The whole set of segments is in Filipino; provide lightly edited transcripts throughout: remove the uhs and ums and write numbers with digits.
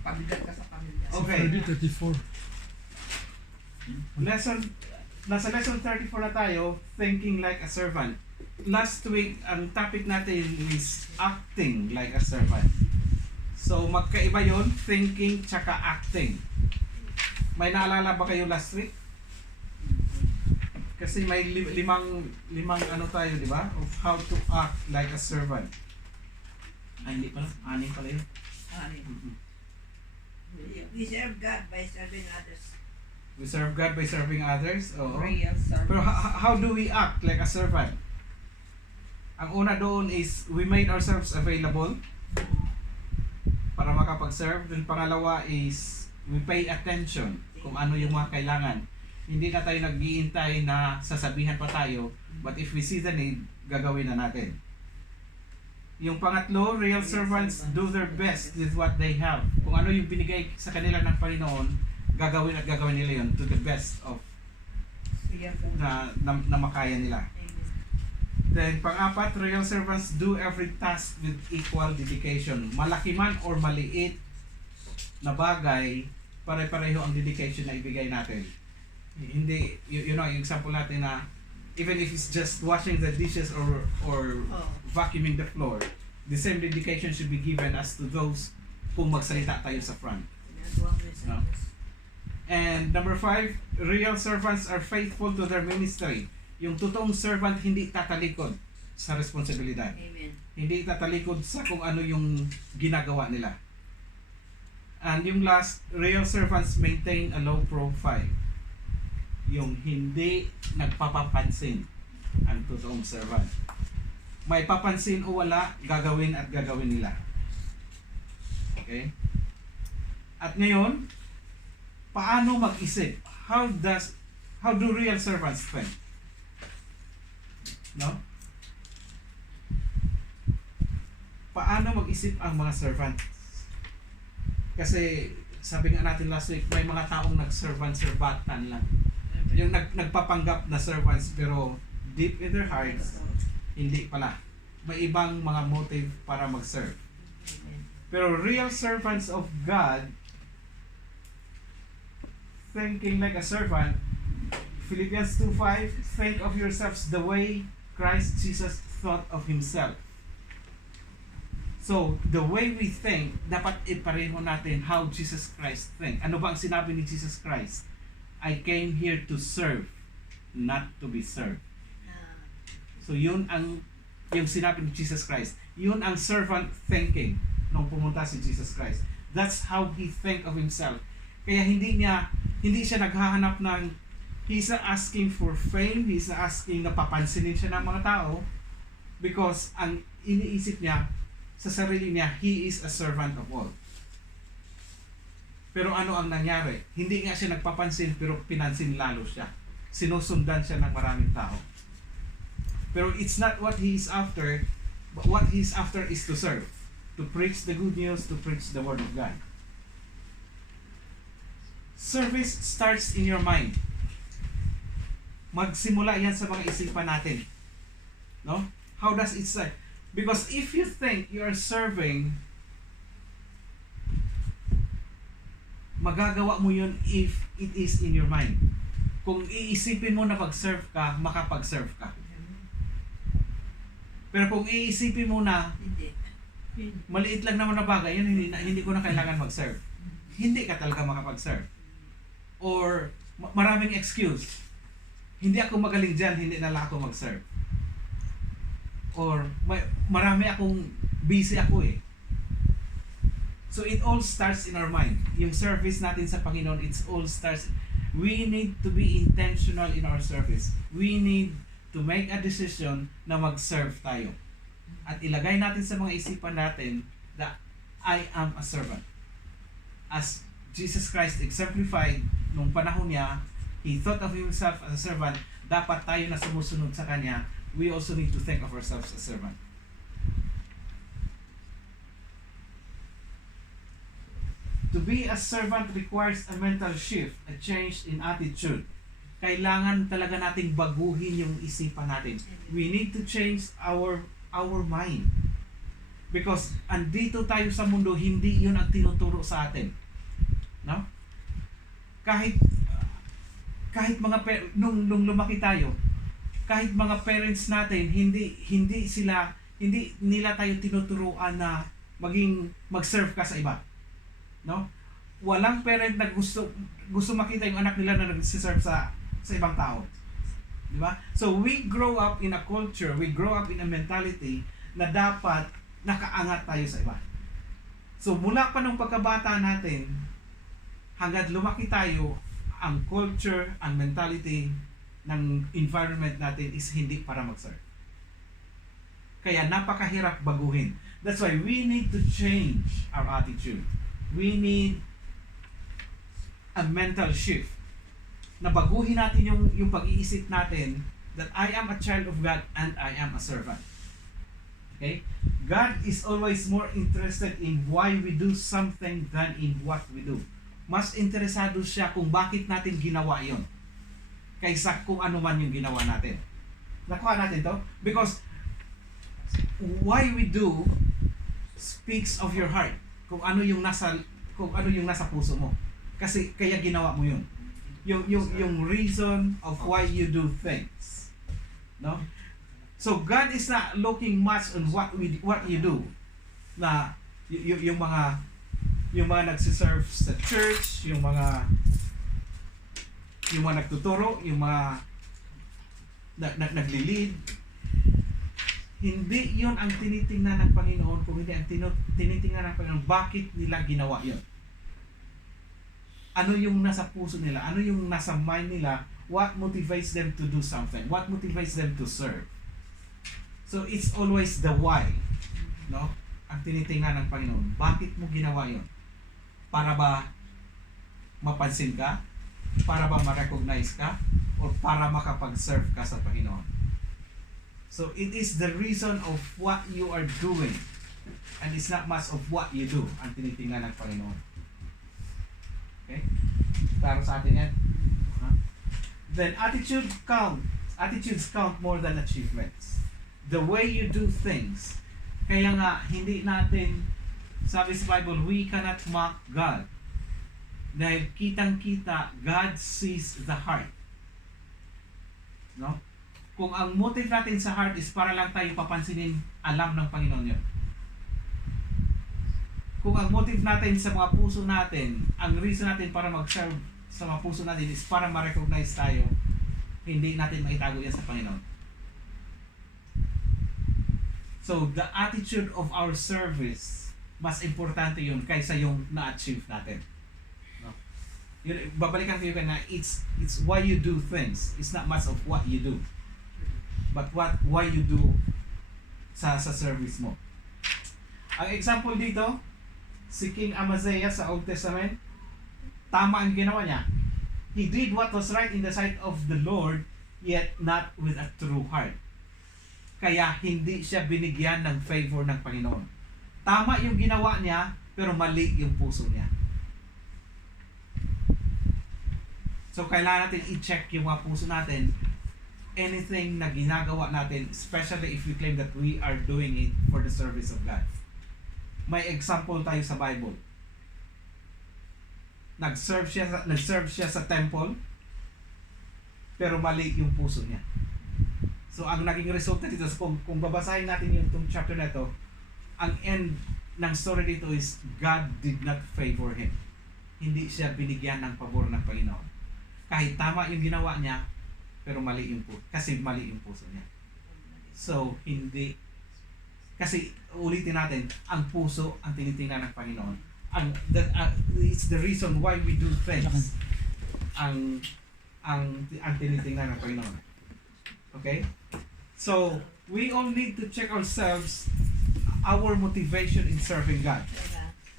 Pabigat ka sa pamilya. Okay. No34. Nasa lesson 34 na tayo, thinking like a servant. Last week, ang topic natin is acting like a servant. So, magkaiba yon, thinking tsaka acting. May naalala ba kayo last week? Kasi may limang ano tayo, di ba? Of how to act like a servant. Ay, hindi pala. Anim pala yun. We serve God by serving others. We serve God by serving others. Oo. Real service. Pero how do we act like a servant? Ang una doon is we made ourselves available para makapag-serve. Then pangalawa is we pay attention kung ano yung mga kailangan. Hindi na tayo nag-iintay na sasabihan pa tayo, but if we see the need, gagawin na natin. Yung pangatlo, real servants do their best with what they have. Kung ano yung binigay sa kanila ng Panginoon, gagawin at gagawin nila yun to the best of na makaya nila. Then pang-apat, real servants do every task with equal dedication. Malaki man or maliit na bagay, pare-pareho ang dedication na ibigay natin. Hindi, you know, yung example natin na even if it's just washing the dishes or vacuuming the floor, the same dedication should be given as to those kung magsalita tayo sa front. No? And number 5, real servants are faithful to their ministry. Yung totoong servant hindi tatalikod sa responsibilidad. Amen. Hindi tatalikod sa kung ano yung ginagawa nila. And yung last, real servants maintain a low profile. Yung hindi nagpapapansin ang totoong servant. May papansin o wala, gagawin at gagawin nila. Okay? At ngayon, paano mag-isip? How do real servants think? No? Paano mag-isip ang mga servants? Kasi sabi nga natin last week, may mga taong nag-servant-servatan lang. Yung nagpapanggap na servants pero deep in their hearts, hindi pala. May ibang mga motive para mag-serve. Pero real servants of God, thinking like a servant, Philippians 2:5, think of yourselves the way Christ Jesus thought of Himself. So, the way we think, dapat ipareho natin how Jesus Christ think. Ano ba ang sinabi ni Jesus Christ? I came here to serve, not to be served. So, yun ang yung sinabi ni Jesus Christ. Yun ang servant thinking nung pumunta si Jesus Christ. That's how He think of Himself. Kaya hindi siya naghahanap ng He's not asking for fame, He's not asking na papansinin siya ng mga tao because ang iniisip niya sa sarili niya, He is a servant of all. Pero ano ang nangyari? Hindi nga siya nagpapansin pero pinansin lalo siya. Sinusundan siya ng maraming tao. Pero it's not what He is after, but what He is after is to serve, to preach the good news, to preach the Word of God. Service starts in your mind. Magsimula yan sa mga isipan natin. No? How does it start? Because if you think you are serving, magagawa mo yun if it is in your mind. Kung iisipin mo na pag-serve ka, makapag-serve ka. Pero kung iisipin mo na maliit lang naman na bagay, yan hindi ko na kailangan mag-serve. Hindi ka talaga makapag-serve. Or maraming excuse. Hindi ako magaling dyan, hindi na lang ako mag-serve. Or marami akong busy ako eh. So it all starts in our mind. Yung service natin sa Panginoon, it all starts. We need to be intentional in our service. We need to make a decision na mag-serve tayo. At ilagay natin sa mga isipan natin that I am a servant. As Jesus Christ exemplified nung panahon niya, He thought of Himself as a servant. Dapat tayo na sumusunod sa Kanya. We also need to think of ourselves as a servant. To be a servant requires a mental shift, a change in attitude. Kailangan talaga nating baguhin yung isipan natin. We need to change our mind. Because andito tayo sa mundo, hindi yun ang tinuturo sa atin. No? Kahit nung lumaki tayo, kahit mga parents natin, hindi nila tayo tinuturuan na mag-serve ka sa iba. No? Walang parent na gusto makita yung anak nila na nag-serve sa ibang tao. Di ba? So we grow up in a culture, we grow up in a mentality na dapat nakaangat tayo sa iba. So mula pa nung pagkabata natin, hanggang lumaki tayo, ang culture, ang mentality ng environment natin is hindi para mag-serve. Kaya napakahirap baguhin. That's why we need to change our attitude. We need a mental shift. Na baguhin natin yung pag-iisip natin that I am a child of God and I am a servant. Okay? God is always more interested in why we do something than in what we do. Mas interesado siya kung bakit natin ginawa yon kaysa kung ano man yung ginawa natin. Nakuha natin to? Because why we do speaks of your heart. Kung ano yung nasa puso mo. Kasi kaya ginawa mo yun. Yung reason of why you do things. No? So God is not looking much on what you do. Na yung mga nagsiserve sa church, yung mga nagtuturo, yung mga naglilid. Hindi yun ang tinitingnan ng Panginoon, kung hindi ang tinitingnan ng Panginoon, bakit nila ginawa yun? Ano yung nasa puso nila? Ano yung nasa mind nila? What motivates them to do something? What motivates them to serve? So it's always the why, no? Ang tinitingnan ng Panginoon. Bakit mo ginawa yun? Para ba mapansin ka? Para ba ma-recognize ka? O para makapag-serve ka sa Panginoon? So it is the reason of what you are doing. And it's not much of what you do ang tinitingnan ng Panginoon. Okay? Para sa atin yan. Then attitudes count more than achievements. The way you do things. Kaya nga, hindi natin, sabi sa Bible, we cannot mock God. Dahil kitang-kita, God sees the heart. No? Kung ang motive natin sa heart is para lang tayo papansinin, alam ng Panginoon yun. Kung ang motive natin sa mga puso natin, ang reason natin para mag-serve sa mga puso natin is para ma-recognize tayo, hindi natin maitago yan sa Panginoon. So, the attitude of our service, mas importante yun kaysa yung na-achieve natin. No? Yun, babalikan ko yun na it's why you do things. It's not much of what you do. But why you do sa service mo. Ang example dito, si King Amaziah sa Old Testament, tama ang ginawa niya. He did what was right in the sight of the Lord, yet not with a true heart. Kaya hindi siya binigyan ng favor ng Panginoon. Tama yung ginawa niya, pero mali yung puso niya. So kailangan natin i-check yung mga puso natin. Anything na ginagawa natin, especially if we claim that we are doing it for the service of God. May example tayo sa Bible. Nag-serve siya sa temple, pero mali yung puso niya. So ang naging resulta dito, kung babasahin natin yung chapter na ito, ang end ng story dito is God did not favor him. Hindi siya binigyan ng pabor ng Panginoon. Kahit tama yung ginawa niya, pero mali yung puso. Kasi mali yung puso niya. So, hindi. Kasi ulitin natin, ang puso ang tinitingnan ng Panginoon. It's the reason why we do things. Ang tinitingnan ng Panginoon. Okay? So, we all need to check ourselves, our motivation in serving God.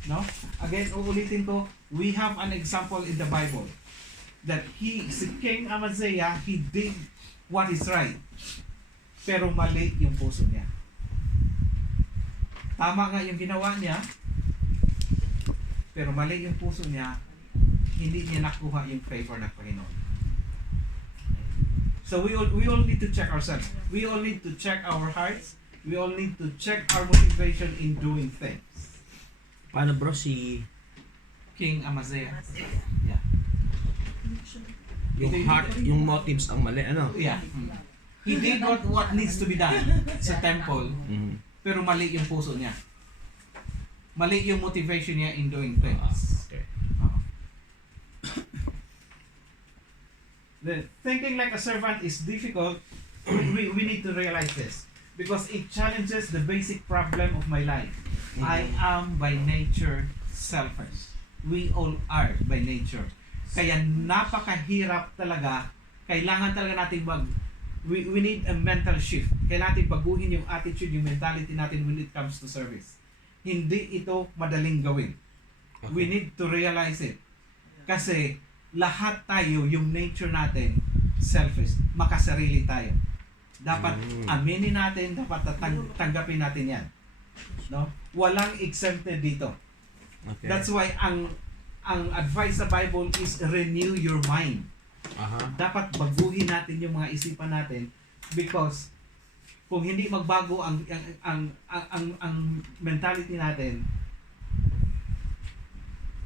No? Again, uulitin ko, we have an example in the Bible that si King Amaziah, he did what is right. Pero mali yung puso niya. Tama nga yung ginawa niya, pero mali yung puso niya, hindi niya nakuha yung favor ng Panginoon. So we all need to check ourselves. We all need to check our hearts We all need to check our motivation in doing things. Paano bro si King Amaziah. Yeah. yung heart, yung motives ang mali, ano? Yeah. He did what needs to be done sa temple, pero mali yung puso niya. Mali yung motivation niya in doing things. Okay. The thinking like a servant is difficult. We need to realize this because it challenges the basic problem of my life. I am by nature selfish. We all are by nature. Kaya napakahirap talaga. Kailangan talaga natin we need a mental shift. Kailangan natin baguhin yung attitude, yung mentality natin when it comes to service. Hindi ito madaling gawin. Okay. We need to realize it. Kasi lahat tayo, yung nature natin, selfish. Makasarili tayo. Dapat aminin natin, dapat tanggapin natin yan. No? Walang exempted dito. Okay. That's why ang advice sa Bible is renew your mind. Dapat baguhin natin yung mga isipan natin because kung hindi magbago ang mentality natin,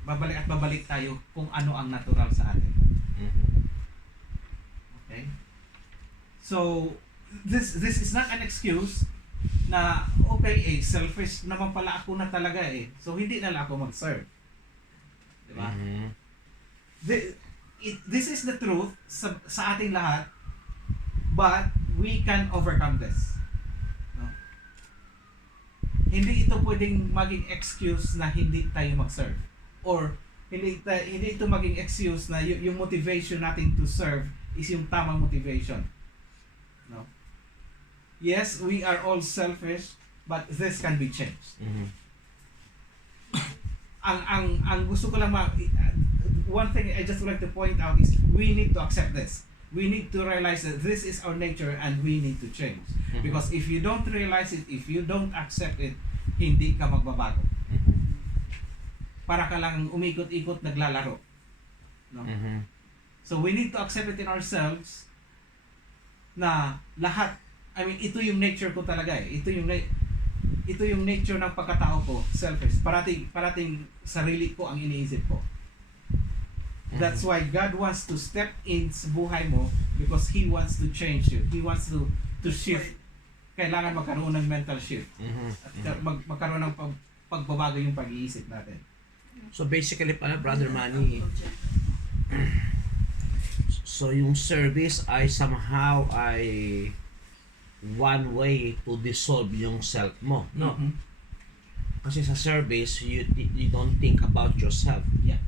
babalik tayo kung ano ang natural sa atin. Okay? So this is not an excuse na okay selfish naman pala ako na talaga so hindi na lang ako mag-serve. Diba? This is the truth sa ating lahat, but we can overcome this. No? Hindi ito pwedeng maging excuse na hindi tayo mag-serve. Or hindi ito maging excuse na yung motivation natin to serve is yung tamang motivation. No? Yes, we are all selfish, but this can be changed. Ang gusto ko lang one thing I just would like to point out is we need to accept this. We need to realize that this is our nature and we need to change. Because if you don't realize it, if you don't accept it, hindi ka magbabago. Para ka lang umikot-ikot naglalaro. No? So we need to accept it in ourselves na lahat, I mean, ito yung nature ko talaga Ito yung nature ng pagkatao ko, selfish. Parating sarili ko ang iniisip ko. That's why God wants to step in sa buhay mo because He wants to change you. He wants to shift. Kailangan magkaroon ng mental shift. At magkaroon ng pagbabago yung pag-iisip natin. So basically pala, Brother Manny, so yung service ay somehow ay one way to dissolve yung self mo, no? Kasi sa service, you don't think about yourself. Yeah.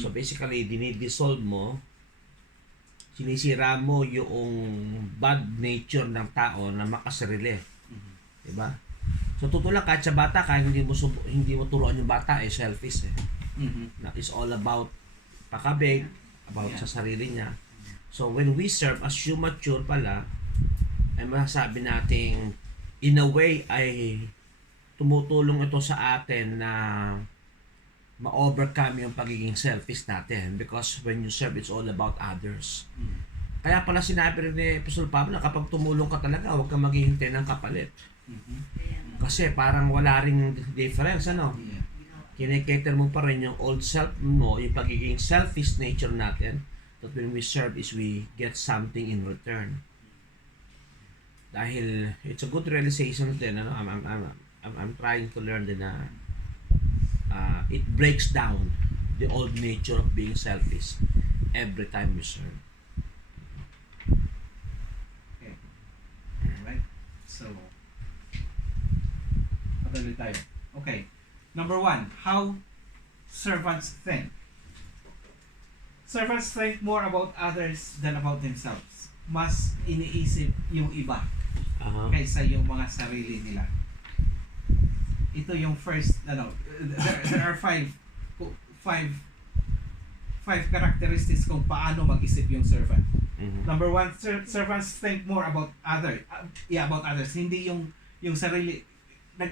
So basically, dinidissolve mo, sinisira mo yung bad nature ng tao na makasarili. Diba? So totoo lang, kahit sa bata, kahit hindi mo turuan yung bata, selfish na it's all about pakabig, about sa sarili niya. So when we serve, as you mature pala, ay masasabi nating in a way ay tumutulong ito sa atin na ma-overcome yung pagiging selfish natin because when you serve, it's all about others. Kaya pala sinabi rin ni Apostol Pablo na kapag tumulong ka talaga, huwag kang maghihintay ng kapalit. Kasi parang wala ring difference, ano? Kinikater mo pa rin yung old self mo, yung pagiging selfish nature natin, that when we serve is we get something in return. Dahil it's a good realization din, ano? I'm trying to learn din na it breaks down the old nature of being selfish every time we serve. Okay. Alright. So, patuloy tayo. Okay. Number 1, how servants think. Servants think more about others than about themselves. Mas iniisip yung iba kaysa yung mga sarili nila. Ito yung first, there are five characteristics kung paano mag-isip yung servant. Number 1, servants think more about others. Hindi yung sarili.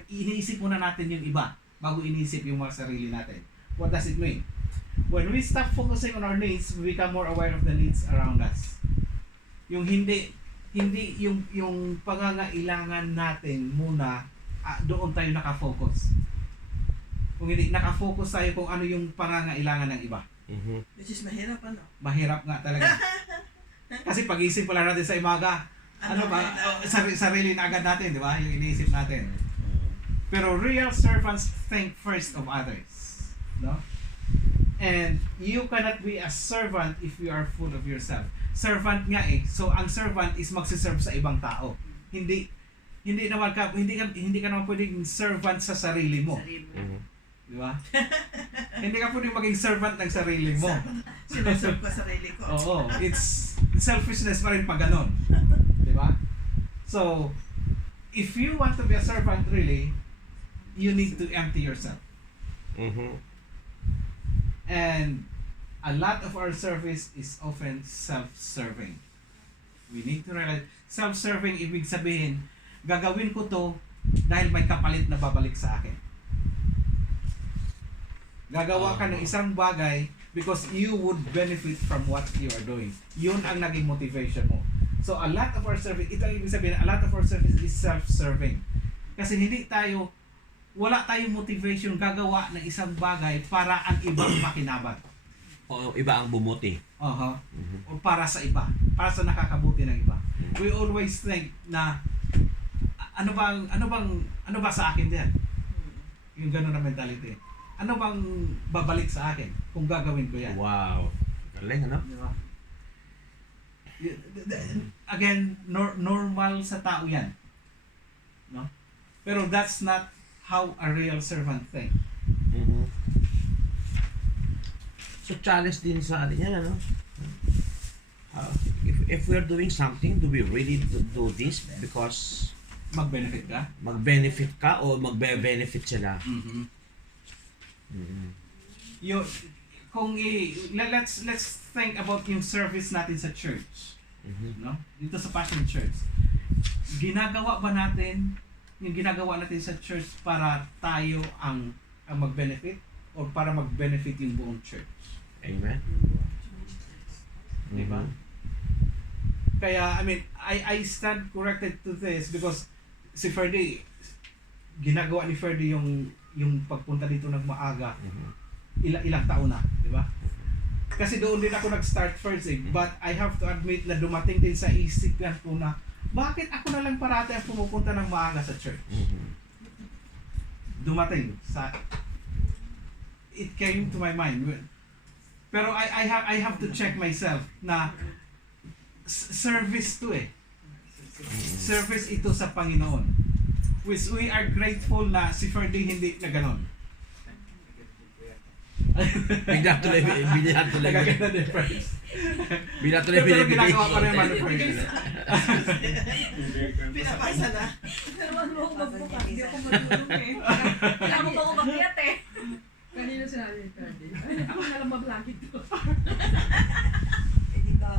Iniisip muna natin yung iba bago iniisip yung mga sarili natin. What does it mean? When we stop focusing on our needs, we become more aware of the needs around us. Yung hindi hindi yung pangangailangan natin muna, doon tayo nakafocus. Kung hindi nakafocus tayo kung ano yung pangangailangan ng iba. Which is mahirap, ano? Mahirap nga talaga. Kasi pag-isip pala natin sa imaga, ano ba, sarili na agad natin, di ba? Yung iniisip natin. Pero real servants think first of others. No? And you cannot be a servant if you are full of yourself. Servant nga eh. So ang servant is magsiserve sa ibang tao. Hindi ka naman pwedeng servant sa sarili mo. Di ba? Hindi ka pwedeng maging servant ng sarili mo. Sinuserve ko sarili ko. Oo, it's selfishness pa rin pag ganon. Di ba? So, if you want to be a servant really, you need to empty yourself. And a lot of our service is often self-serving. We need to realize, self-serving ibig sabihin, gagawin ko to dahil may kapalit na babalik sa akin. Gagawa ka ng isang bagay because you would benefit from what you are doing. Yun ang naging motivation mo. So a lot of our service, ito ang ibig sabihin, a lot of our service is self-serving. Kasi wala tayong motivation gagawa ng isang bagay para ang ibang makinabang. O iba ang bumuti. O para sa iba, para sa nakakabuti ng iba. We always think na ano ba sa akin din? Yung gano'n na mentality. Ano bang babalik sa akin kung gagawin ko yan? Wow. Galing, ano? Diba? Again, normal sa tao yan. No? Pero that's not how a real servant think. So challenge din sa atin yan, ano? If we're doing something, do we really do this because mag-benefit ka? Mag-benefit ka o magbe-benefit sila? Let's think about yung service natin sa church. No? Dito sa Passion Church. Ginagawa ba natin yung ginagawa natin sa church para tayo ang mag-benefit or para mag-benefit yung buong church? Amen. Diba? Kaya, I stand corrected to this because si Ferdy, ginagawa ni Ferdy yung pagpunta dito ng maaga, ilang taon na, di ba? Kasi doon din ako nag-start first but I have to admit na dumating din sa isipan ko na bakit ako na lang parati ang pumupunta ng maaga sa church? Dumating it came to my mind. Pero I have to check myself na service to service ito sa Panginoon. Which we are grateful na si Ferdy hindi na ganon. Bigla tuloy. Nagaganda din, friends. Bigla tuloy. Pero ginagawa pa rin man, friends. Pinapasa na. Naman mo ako magbuka, hindi ako matulog eh. Kailangan mo pa ako magbiyat eh. Kanina sinabi ni Ferdy. Ako na lang mablagit to. Hindi ka.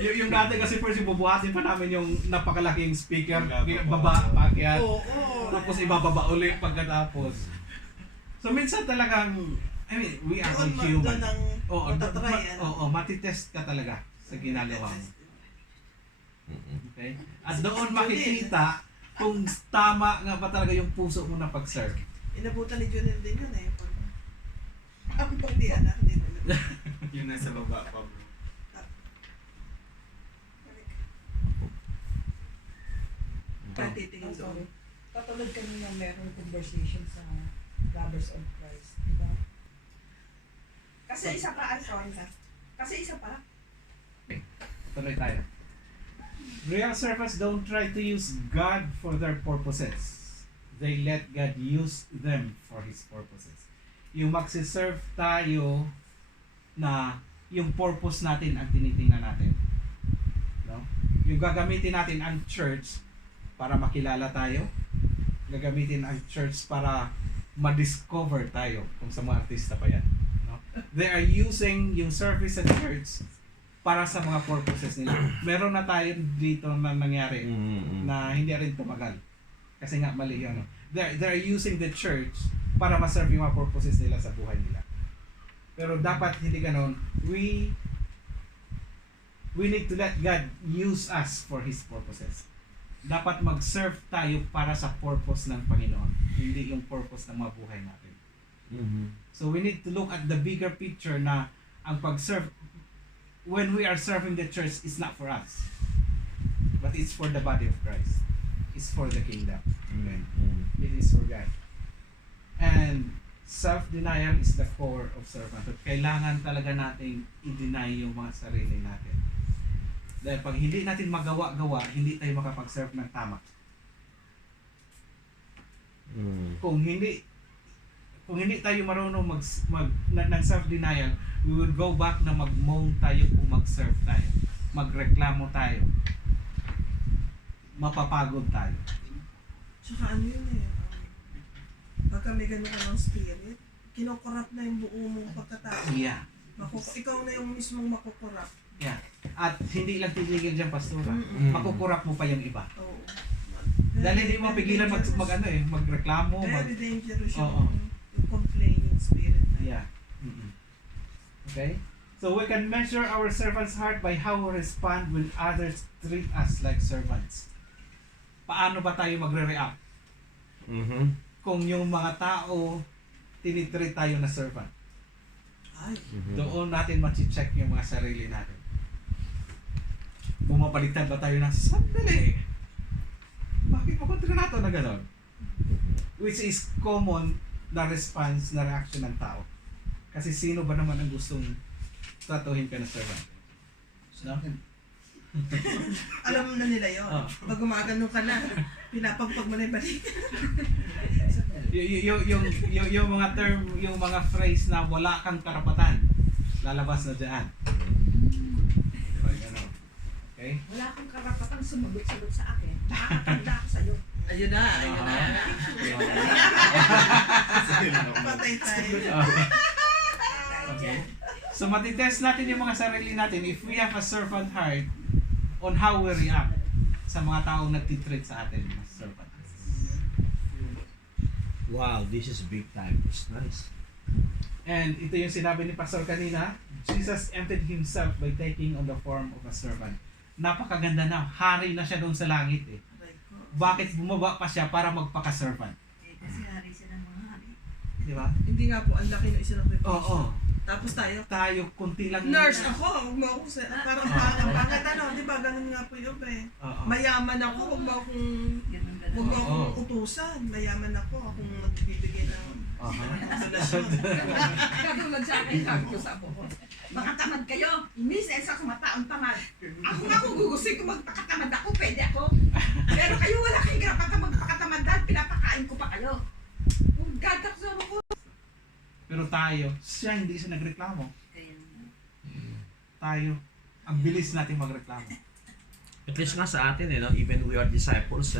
Yung dati kasi first, bubuhatin pa namin yung napakalaking speaker, baba, paakyat, tapos ibababa ulit pagkatapos. So minsan talagang, we are all human. Matitest ka talaga sa ginagawa mo. Okay? At doon makikita kung tama nga ba talaga yung puso mo na pag-serve. Inabutan ni Junel din yan eh. Ang pagdiyan na, hindi na. Yun nasa baba pa bro. Titingin doon. Katulad kanina meron conversation sa Lovers of Christ, di ba? Kasi isa pa, sorry ha. Kasi isa pa. Tuloy tayo. Real servants don't try to use God for their purposes. They let God use them for His purposes. Yung magsiserve tayo na yung purpose natin ang tinitingnan natin. No? Yung gagamitin natin ang church para makilala tayo. Gagamitin ang church para ma-discover tayo kung sa mga artista pa yan. No? They are using yung service at church para sa mga purposes nila. Meron na tayo dito na nangyari na hindi rin tumagal. Kasi nga mali yun. No? They're using the church para ma-serve yung mga purposes nila sa buhay nila. Pero dapat hindi ganon. we need to let God use us for His purposes. Dapat mag-serve tayo para sa purpose ng Panginoon, hindi yung purpose ng mabuhay natin. So we need to look at the bigger picture na ang pag-serve, when we are serving the church, it's not for us, but it's for the body of Christ. It's for the kingdom. Okay? It is for God. And self-denial is the core of servanthood. Kailangan talaga nating i-deny yung mga sarili natin. Dahil pag hindi natin magawa-gawa, hindi tayo makapag-serve ng tama. Kung hindi tayo marunong ng self-denial, we will go back na mag-moan tayo kung mag-serve tayo. Magreklamo tayo. Mapapagod tayo. Tsaka ano yun eh, pagka may ganun ka ng spirit, kinokorrupt na yung buo mong pagkatao. Yeah. Ikaw na yung mismong makukorrupt. Yeah. At hindi lang titigil dyan, pastora. Makukurap mo pa yung iba. Oo. Dahil hindi mo pigilan magreklamo. Very dangerous Oo. yung complaining spirit. Yeah. Okay? So we can measure our servant's heart by how we respond when others treat us like servants. Paano ba tayo magre-react? Kung yung mga tao tinitreat tayo na servant. Ay. Doon natin ma-check yung mga sarili natin. Bumabaliktad ba tayo ng sandali? Bakit mo kontrinato na gano'n? Which is common na response, na reaction ng tao. Kasi sino ba naman ang gustong tratuhin ka na servant? No? Alam na nila yun. Oh. Pag gumagano ka na, pinapagpag mo na yung balik. yung mga term, yung mga phrase na wala kang karapatan, lalabas na dyan. Okay? Wala kang karapatang sumagot-sagot sa akin. Nakakatanda ako sa'yo. Ayun na, ayun na. Patay tayo. Okay. So matitest natin yung mga sarili natin if we have a servant heart on how we react sa mga taong nagtitreat sa atin as servant. Wow, this is big time. It's nice. And ito yung sinabi ni Pastor kanina, Jesus emptied himself by taking on the form of a servant. Napakaganda na, hari na siya doon sa langit eh. Bakit bumaba pa siya para magpaka-servant? Kasi hari siya ng mga hari. Di ba? Hindi nga po, ang laki ng isinakripisyo. Oo. Tapos Tayo, kunti lang. nurse ako, huwag mo akong parang pangit ano, di ba? Ganun nga po yun eh. Oo. Mayaman ako, huwag mo akong utusan. Mayaman ako, akong magbibigay ng konsolasyon. Katulad sa akin, sabi ko sa buho. Baka tamad kayo, imbis na isa sa mataong tamad. Ako nga kung gugustuhin ko magpakatamad ako, pwede ako. Pero kayo wala kayong karapatan magpakatamad dahil pinapakain ko pa kayo. Kung gadak sa ko. Pero tayo, hindi siya nagreklamo. Tayo, ang bilis natin magreklamo. At least nga sa atin, even we are disciples,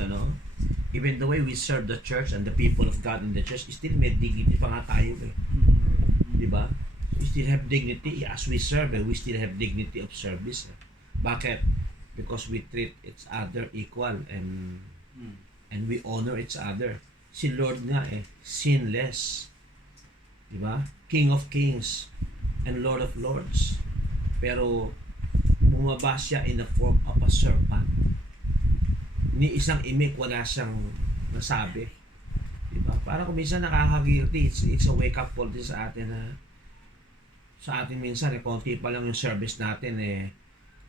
even the way we serve the church and the people of God in the church, still may dignity pa nga tayo eh. Di ba? We still have dignity as we serve, we still have dignity of service. Bakit? Because we treat each other equal and we honor each other. Si Lord nga sinless. Di ba? King of Kings and Lord of Lords. Pero bumaba siya in the form of a servant. Ni isang imik wala siyang nasabi. Diba? Parang kung minsan nakaka-guilty, it's a wake up call din sa atin na sa atin minsan konti pa lang yung service natin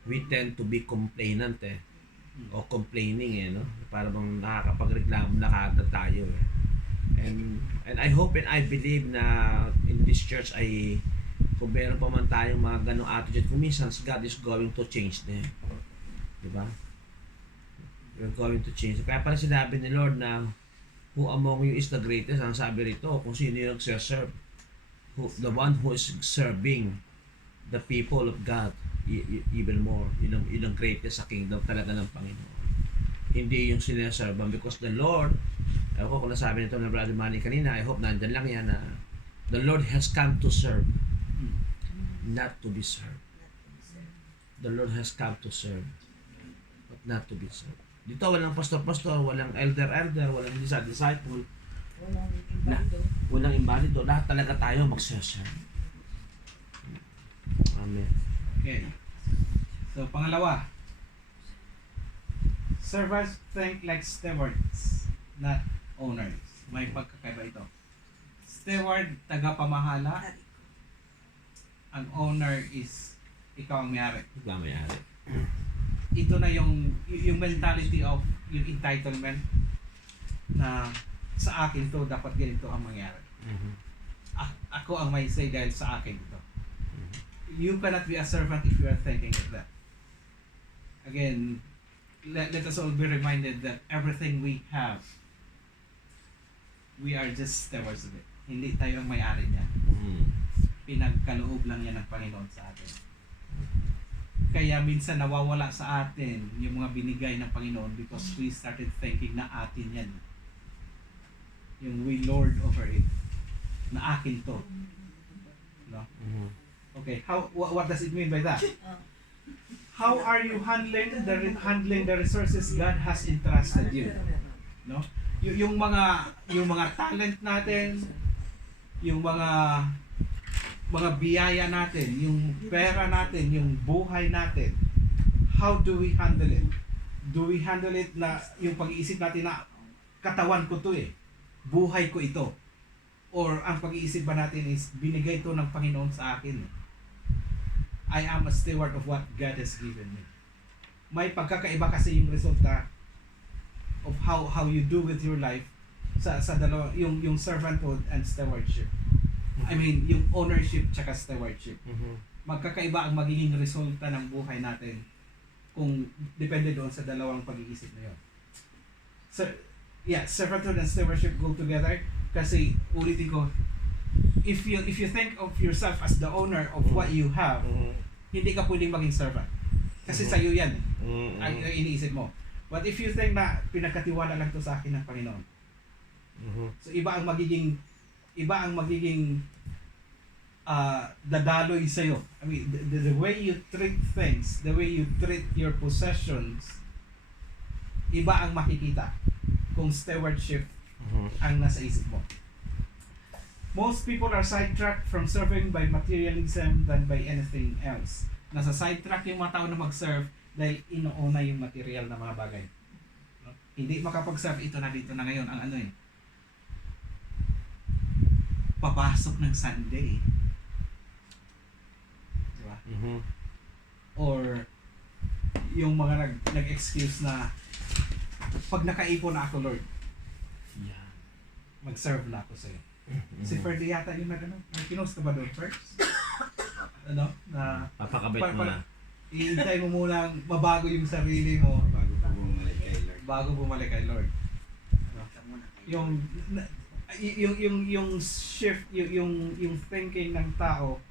we tend to be complainant o complaining no? Para bang nakakapagreklamo na kada tayo and I hope and I believe na in this church ay kung meron pa man tayong mga ganong attitude, kung minsan God is going to change them. Diba? We're going to change. Kaya pala sinabi ni Lord na who among you is the greatest? Ang sabi rito, kung sino yung nagserve. The one who is serving the people of God even more. Yun ang greatest sa kingdom talaga ng Panginoon. Hindi yung sineservan because the Lord, ako kung nasabi nito ng Brother Manny kanina, I hope nandyan lang yan na the Lord has come to serve, not to be served. The Lord has come to serve, but not to be served. Dito walang pastor-pastor, walang elder-elder, walang disciple, walang imbalido. Lahat talaga tayo mag-serve. Amen. Okay. So, pangalawa, servants think like stewards, not owners. May pagkakaiba ito. Steward, tagapamahala. Ang owner is ikaw ang may-ari. Mamayari. Ito na yung mentality of yung entitlement na sa akin to, dapat ganito ang mangyari. Mhm. Ako ang may say dahil sa akin ito. You cannot be a servant if you are thinking like that. Again, let us all be reminded that everything we have, we are just stewards of it. Hindi tayo ang may-ari niya. Mhm. Pinagkaloob lang yan ng Panginoon sa atin. Kaya minsan nawawala sa atin yung mga binigay ng Panginoon because we started thinking na atin yan. Yung we lord over it. Na akin to. No? Mhm. Okay, what does it mean by that? How are you handling the resources God has entrusted you? No? Yung mga talent natin, yung mga biyaya natin, yung pera natin, yung buhay natin. How do we handle it? Do we handle it na yung pag-iisip natin na katawan ko to buhay ko ito? Or ang pag-iisip ba natin is binigay to ng Panginoon sa akin? I am a steward of what God has given me. May pagkakaiba kasi yung resulta of how you do with your life sa dalawa, yung servanthood and stewardship. I mean, yung ownership tsaka stewardship. Mhm. Magkakaiba ang magiging resulta ng buhay natin kung depende doon sa dalawang pag-iisip na yun. So, yeah, servanthood and stewardship go together kasi ulitin ko, if you think of yourself as the owner of what you have, Mhm. hindi ka pwedeng maging servant. Kasi Mhm. sa'yo yan, Mhm. ang iniisip mo. But if you think na pinagkatiwala lang to sa akin ng Panginoon, Mhm. so iba ang magiging dadaloy sa'yo. I mean, the way you treat things, the way you treat your possessions, iba ang makikita kung stewardship Mhm. ang nasa isip mo. Most people are sidetracked from serving by materialism than by anything else. Nasa sidetrack yung mga tao na mag-serve dahil inuuna yung material na mga bagay. No? Hindi makapag-serve, ito na dito na ngayon. Ang papasok ng Sunday. Diba? Mhm. Or yung mga nag-excuse na pag nakaipon na ako, Lord, Yeah. mag-serve na ako sa'yo. Mhm. Si Ferdy yata yung may pinost ka ba doon first? Na Papakabit mo na. iintay mo munang mabago yung sarili mo Bago po bumalik kay Lord. bago bumalik kay Lord. Yung shift, yung thinking ng tao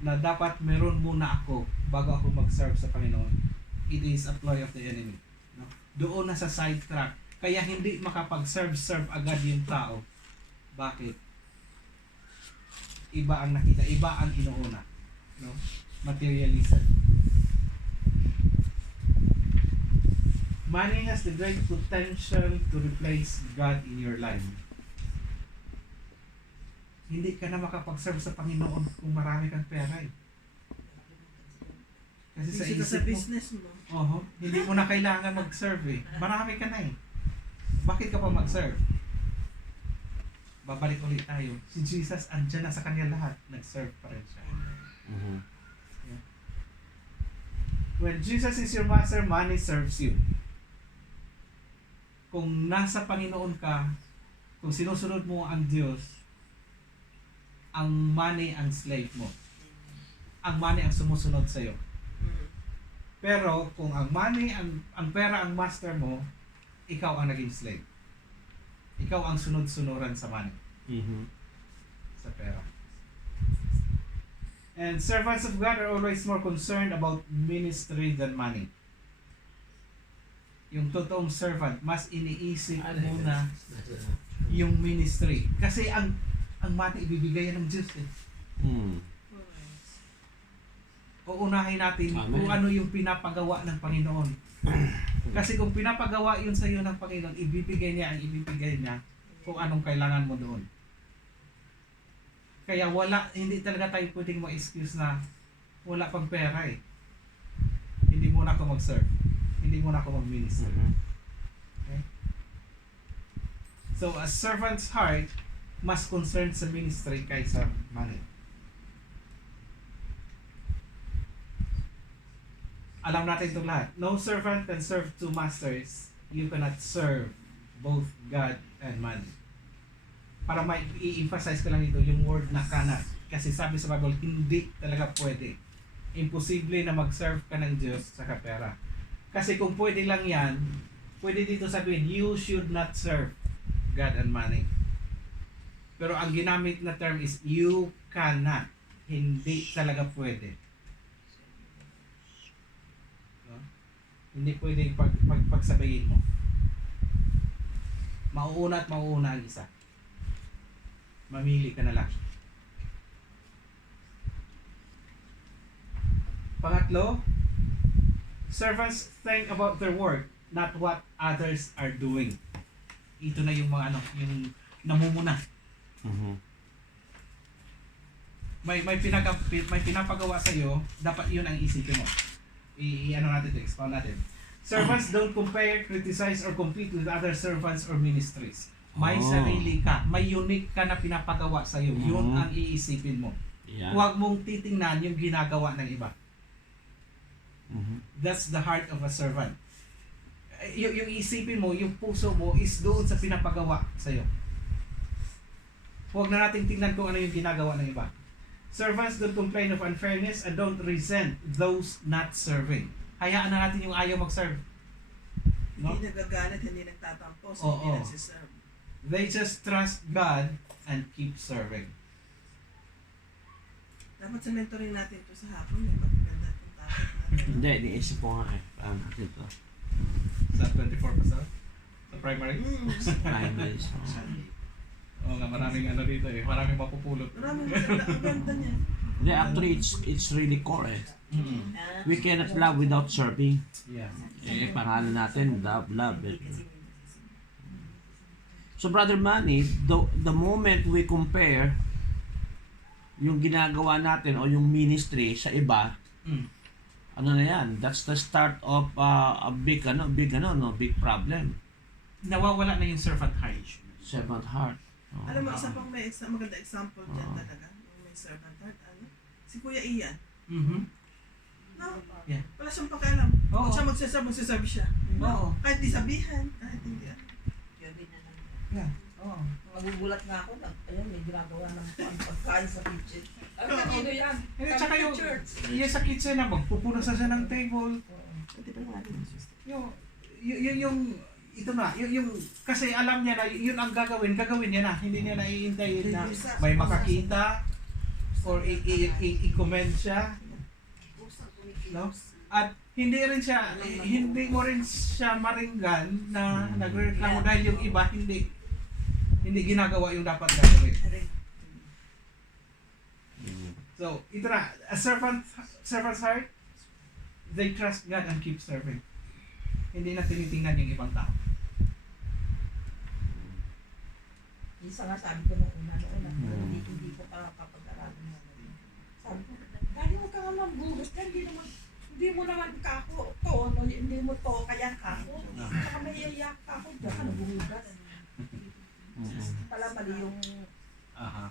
na dapat meron muna ako bago ako mag-serve sa Panginoon. It is a ploy of the enemy. No? Doon na sa sidetrack. Kaya hindi makapag-serve agad yung tao. Bakit? Iba ang nakita, iba ang inuuna. No? Materialism. Money has the great potential to replace God in your life. Hindi ka na makapag-serve sa Panginoon kung marami kang pera Kasi sa Busy ka sa isip mo, business mo. hindi mo na kailangan mag-serve Marami ka na Bakit ka pa mag-serve? Babalik ulit tayo. Si Jesus, andyan na sa kanya lahat. Nag-serve pa rin siya. Mhm. When Jesus is your master, money serves you. Kung nasa Panginoon ka, kung sinusunod mo ang Diyos, ang money ang slave mo. Ang money ang sumusunod sa'yo. Pero kung ang money, ang pera ang master mo, ikaw ang naging slave. Ikaw ang sunod-sunuran sa money, Mhm. sa pera. And servants of God are always more concerned about ministry than money. Yung totoong servant, mas iniisip muna yung ministry. Kasi ang money ibibigay yan ng Diyos Mhm. Uunahin natin Amen. kung ano yung pinapagawa ng Panginoon. Kasi kung pinapagawa yun sa iyo ng Panginoon, ibibigay niya kung anong kailangan mo doon. Kaya hindi talaga tayo pwedeng ma-excuse na wala pang pera Hindi muna ako mag-serve. Hindi muna ako mag-minister. Mhm. Okay? So, a servant's heart mas concerned sa ministry kaysa money. Alam natin itong lahat. No servant can serve two masters. You cannot serve both God and money. Para may i-emphasize ko lang ito, yung word na cannot. Kasi sabi sa Bible, hindi talaga pwede. Imposible na mag-serve ka ng Diyos sa pera. Kasi kung pwede lang yan, pwede dito sabihin, you should not serve God and money. Pero ang ginamit na term is, you cannot. Hindi talaga pwede. No? Hindi pwede pagsabayin mo. Mauuna at mauuna ang isa. Mamili ka na lang. Pangatlo, servants think about their work, not what others are doing. Ito na yung mga yung namumuna. Mhm. May pinapagawa sa iyo, dapat 'yun ang isipin mo. Ano natin to, expound natin. Servants don't compare, criticize or compete with other servants or ministries. May Oh. sarili ka, may unique ka na pinapagawa sa iyo. 'Yun Mhm. ang iisipin mo. Yan. Huwag mong titingnan yung ginagawa ng iba. Mhm. That's the heart of a servant. Yung isipin mo, yung puso mo is doon sa pinapagawa sa iyo. Huwag na nating tingnan kung ano yung ginagawa ng iba. Servants don't complain of unfairness and don't resent those not serving. Hayaan na natin yung ayaw mag-serve. No? Hindi nagagalit, hindi nagtatampos, Oo. hindi nagsiserve. They just trust God and keep serving. Dapat sa mentoring natin ito sa hapon, may magaganda itong topic natin. Hindi, iniisip ko nga eh. Dito. Sa 24 pa sa primary? Primaries. Oo nga, maraming dito eh. Maraming mapupulot. Maraming maganda, ang ganda niya. Hindi, actually, it's really core eh. Mm-hmm. We cannot love without serving. Yeah. Eh, pangalan natin, love eh. So, Brother Manny, the moment we compare yung ginagawa natin o yung ministry sa iba, Mm. ano na yan? That's the start of a big problem. Nawawala na yung servant heart. Servant heart. Oh. Alam mo, isa pang maganda example dyan Oo. talaga. Yung may servant heart, si Kuya Ian. Mm-hmm. No, Yeah. wala siyang pakialam. Oo. Kung siya magsasabi siya. Oo. Kahit di sabihan, kahit hindi. Yeah. Oo. Magugulat nga ako na, ayun, may ginagawa ng pagkain sa kitchen. Ano kanino yan? Eh, tsaka yung, Church. yung sa kitchen na magpupunas na siya ng table. Hindi pa naman yung sister. Yung ito na, yung kasi alam niya na yun ang gagawin niya na. Hindi niya naiintayin na may makakita or i-comment siya. No? At hindi mo rin siya maringgan na nagreklamo dahil yung iba hindi ginagawa yung dapat gagawin. So, ito na, a servant's heart, they trust God and keep serving. Hindi na tinitingnan yung ibang tao. Isa nga sabi ko nung una, hindi ko pa kapag-aralan na. Sabi ko, dahil mo ka nga mambuhos ka, hindi mo naman kako to, no? Hindi mo to kaya kako. Saka may iyak kako, diyan ka nabuhugas. Pala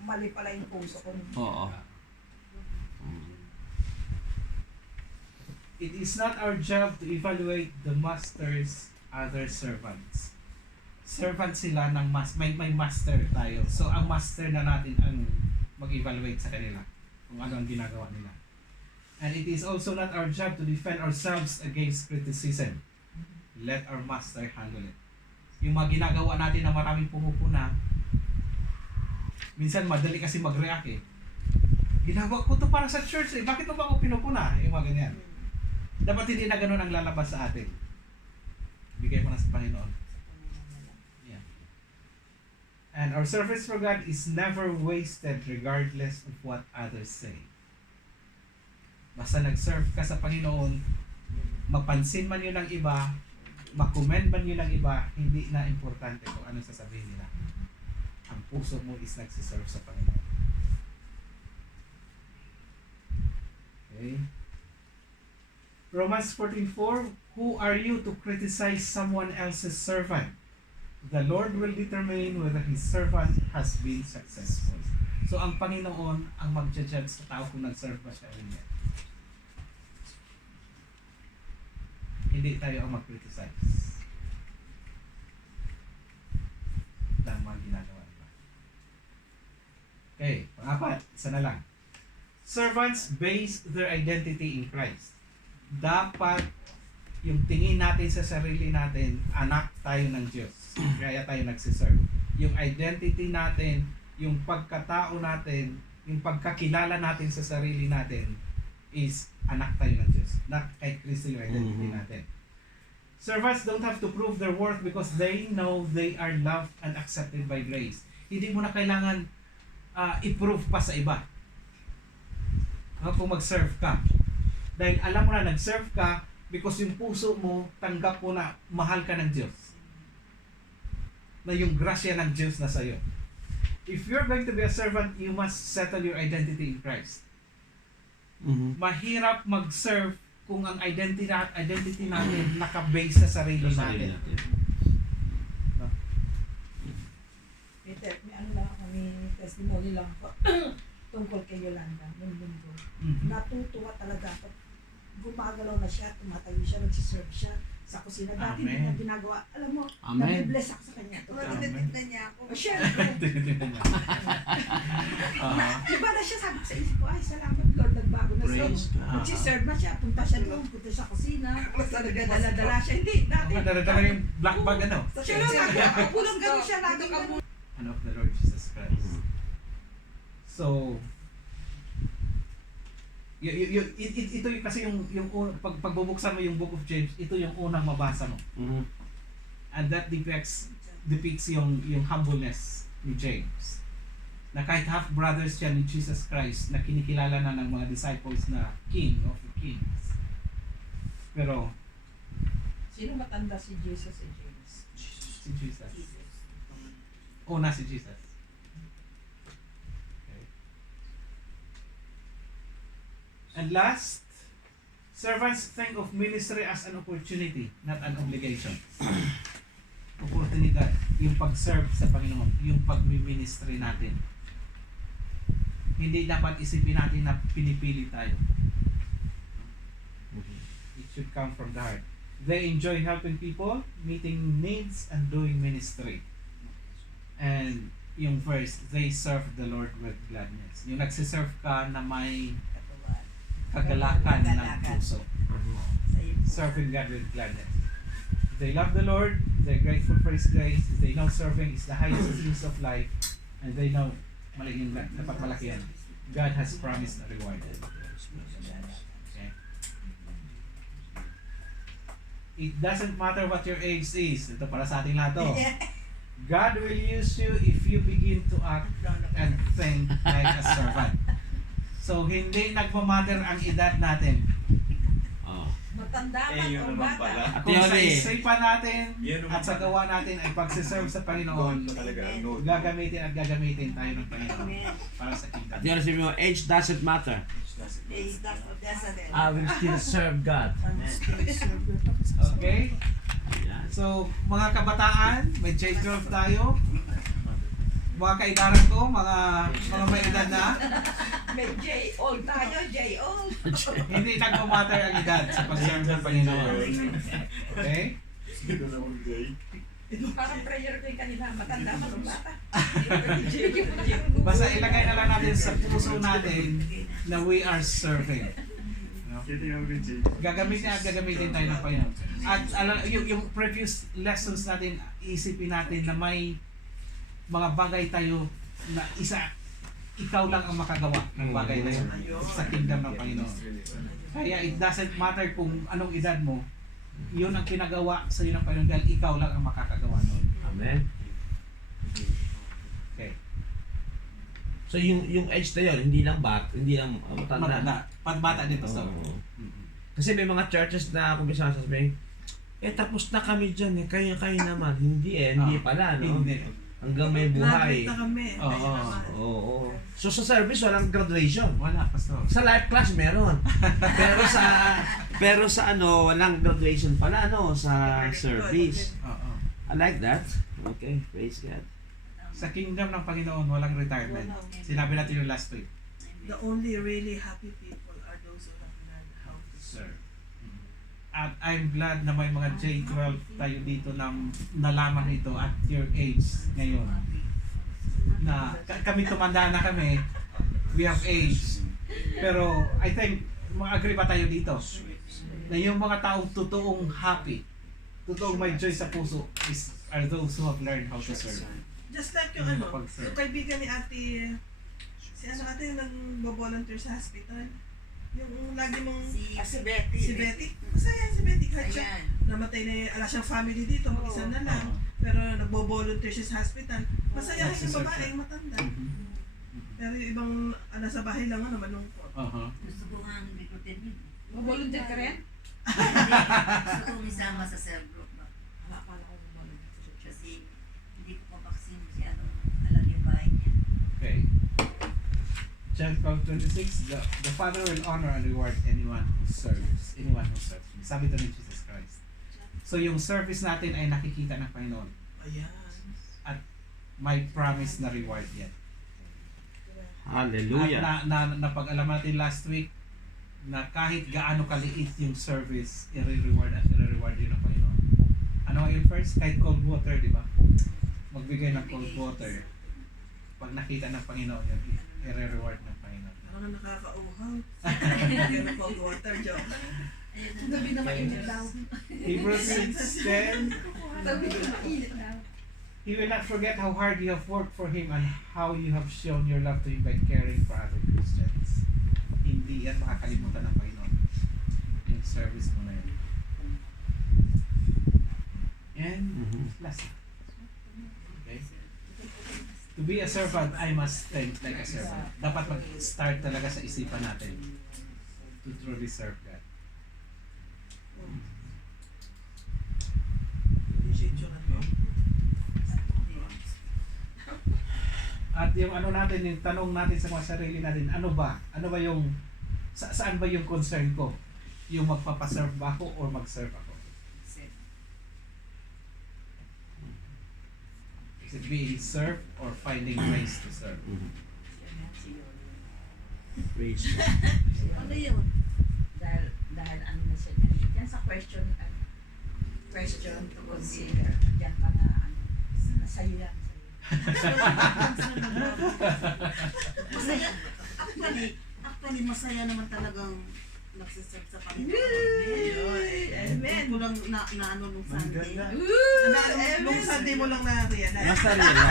mali pala yung puso ko. Oo. It is not our job to evaluate the master's other servants. Servant sila ng may master tayo. So ang master na natin ang mag-evaluate sa kanila kung ano ang ginagawa nila. And it is also not our job to defend ourselves against criticism. Let our master handle it. Yung mga ginagawa natin na maraming pumupuna, minsan madali kasi mag-react eh. Ginagawa ko to para sa church eh. Bakit mo ba ako pinupuna? Yung mga ganyan. Dapat hindi na ganun ang lalabas sa atin. Bigay mo na sa Panginoon. Yeah. And our service for God is never wasted regardless of what others say. Basta nag-serve ka sa Panginoon, mapansin man yun ng iba, makomment man yun ng iba, hindi na importante kung ano sasabihin nila. Ang puso mo is nagsiserve sa Panginoon. Okay? Romans 14:4, who are you to criticize someone else's servant? The Lord will determine whether His servant has been successful. So ang Panginoon ang mag-judge sa tao kung nag-serve ba siya o hindi. Hindi tayo ang mag-criticize. Lang mga ginagawa nila. Okay, pangapat, isa na lang. Servants base their identity in Christ. Dapat yung tingin natin sa sarili natin, anak tayo ng Diyos. Kaya tayo nagsiserve. Yung identity natin, yung pagkatao natin, yung pagkakilala natin sa sarili natin is anak tayo ng Diyos. Na kay Kristo yung identity natin. Servants don't have to prove their worth because they know they are loved and accepted by grace. Hindi mo na kailangan i-prove pa sa iba. Kung mag-serve ka. Dahil alam mo na nag-serve ka because yung puso mo, tanggap mo na mahal ka ng Diyos. Na yung grasya ng Diyos na sa'yo. If you're going to be a servant, you must settle your identity in Christ. Mahirap mag-serve kung ang identity natin naka-base sa sarili natin. No? Peter, may ano lang ako, may testimony lang po tungkol kay Yolanda nung linggo. Natutuwa talaga ako. Gumagalaw na siya, tumatayo siya, nagsiserve siya sa kusina. Dati hindi niya ginagawa. Alam mo, nabibless ako sa kanya. Tinitnan niya ako. Siyempre. Iba na siya, sabi ko sa isip ko, ay salamat Lord, nagbago na siya. Nagsiserve na siya, punta siya doon, punta sa kusina. Dala-dala siya. Hindi, dati. Dala-dala yung black bag ano? Siya lang, nagpulang gano'n siya, lagi gano'n. And of the Lord Jesus Christ. So, ito yung kasi yung pagbubuksan mo yung Book of James, ito yung unang mabasa mo. And that depicts yung humbleness ni James. Na kahit half brothers siya ni Jesus Christ na kinikilala na ng mga disciples na King of the Kings. Pero Sino matanda si Jesus si James? si Jesus. Una si Jesus. And last, servants think of ministry as an opportunity, not an obligation. Oportunidad, yung pag-serve sa Panginoon, yung pag-ministry natin. Hindi dapat isipin natin na pinipili tayo. It should come from the heart. They enjoy helping people, meeting needs, and doing ministry. And yung first, they serve the Lord with gladness. Yung nagsiserve ka na may kagalakan ng puso. Serving God with gladness. They love the Lord, they're grateful for His grace, they know serving is the highest use of life, and they know dapat malaki yan. God has promised a reward. Okay? It doesn't matter what your age is. Ito para sa ating lahat to. God will use you if you begin to act and think like a servant. So, hindi nagmamatter ang edad natin. Matanda yun o naman bata. pala. Kung sa isipan natin Yun naman at sa pala. gawa natin ay pagsiserve sa Panginoon, Talaga, no. gagamitin tayo ng Panginoon para sa kingdom. At yun, sabi mo, age doesn't matter. I will still serve God. Okay? Yan. So, mga kabataan, may J12 tayo. Mga kaidaran ko, mga may edad na, May J-old tayo, J-old. hindi nagmamatter ang edad sa pag-serve ng Panginoon. Okay? Parang prayer ko yung kanina, matanda pa ng bata. Basta ilagay na lang natin sa puso natin na we are serving. No? Gagamitin tayo ng Panginoon. At yung previous lessons natin, isipin natin na may mga bagay tayo na ikaw lang ang makagawa ng bagay na yun sa kingdom ng Panginoon. Kaya it doesn't matter kung anong edad mo, yun ang pinagawa sa iyo ng Panginoon dahil ikaw lang ang makakagawa nun. Amen. Okay. So yung age na yun, hindi lang matanda. Patbata din to. Oo. Kasi may mga churches na kung bisa sasabihin, tapos na kami dyan kayo naman. Hindi pala, no? Hindi. Hanggang may buhay. Graduate na kami. Oo. Kayo naman. Oo. So sa service walang graduation. Wala, pastor. Sa life class meron. pero sa ano walang graduation pala ano sa service. Oo. I like that. Okay, praise God. Sa kingdom ng Panginoon, walang retirement. Sinabi natin yung last week. The only really happy people are those who have learned how to serve. At I'm glad na may mga J12 tayo dito na nalaman ito at your age ngayon. Na kami tumanda na kami, we have age. Pero I think, mag-agree pa tayo dito, na yung mga taong totoong happy, totoong may joy sa puso, are those who have learned how to serve. Just like yung yung kaibigan ni ate, si ate yung nag-volunteer sa hospital. Yung lagi mong Si Betty. si Betty. Masaya si Betty kahit siya Ayan. namatay na ala siyang family dito, mag-isa na lang. Pero nagbo-volunteer siya sa hospital. Masaya yung babae, yung matanda. Pero yung ibang sa bahay lang malungkot. Gusto ko nga ang recruited yun. Volunteer ka rin? Gusto ko isama sa cell group. Kasi hindi ko pa vaccine masyado alam yung bahay niya. Okay. John 12:26, the Father will honor and reward anyone who serves. Anyone who serves. Sabi ito ni Jesus Christ. So yung service natin ay nakikita ng Panginoon. Ayan. May promise na reward yan. Hallelujah. At napag-alaman natin last week na kahit gaano kaliit yung service, i-reward at i-reward yun ng Panginoon. Ano nga yun first? Kahit cold water, di ba? Magbigay ng cold water. Pag nakita ng Panginoon yun, i-reward ng Panginoon. Parang nakakauhaw. Yan ang cold water, joke. Gabi na mainit daw. Hebrews 6:10, Gabi na mainit daw. He will not forget how hard you have worked for Him and how you have shown your love to Him by caring for other Christians. Hindi yan makakalimutan ng Panginoon. Yung service mo na yun. And last. Okay? To be a servant, I must think like a servant. Dapat mag-start talaga sa isipan natin to truly serve God. Appreciate you mo. At yung ano natin, yung tanong natin sa mga sarili natin, ano ba yung, saan ba yung concern ko? Yung magpapaserve ba ako or mag-serve ako? Is it being served or finding ways to serve? Praise God. Ano yun? Dahil ano na siya kanina. Yan sa question to consider. Diyan ka na sa'yo yan. Masaya. Actually, masaya naman talagang nagsiserve sa Panginoon. Amen. Ko lang na ano nung Sunday. Nung Sunday mo lang na-realize. Basta nila.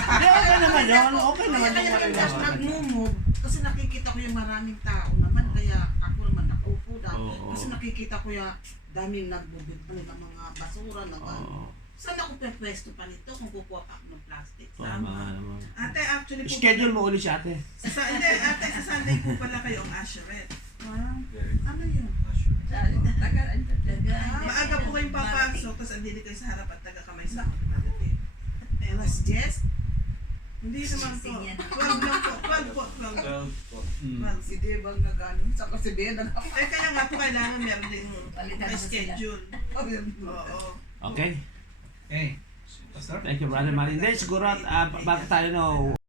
Hindi, okay naman yun. Okay naman Kaya yung kaya nag-move kasi nakikita ko yung maraming tao naman kaya ako naman nakaupo dahil Oo. kasi nakikita ko yung daming nagbubit pa ng mga basura Oo. saan ako pwesto pa nito kung kukuha pa ako ng plastic Tama naman. Ate, actually po. Schedule mo ulit si ate. Hindi, ate, sa Sunday po pala kayo ang usherette. ano yun? Maaga po kayong papasok, tapos andili kayo sa harap at taga-kamay sa mga dumadating. Alas Jess? Hindi naman po. 12 lang po. 12 po. 12. 12. Si Debang na gano'n sa kasi Beda na Eh, kaya nga po kailangan meron din Palitan may mo sila. schedule. ako. Oo. Okay. Okay. Pastor? Thank you, Brother Marin. Then siguro at bago tayo no,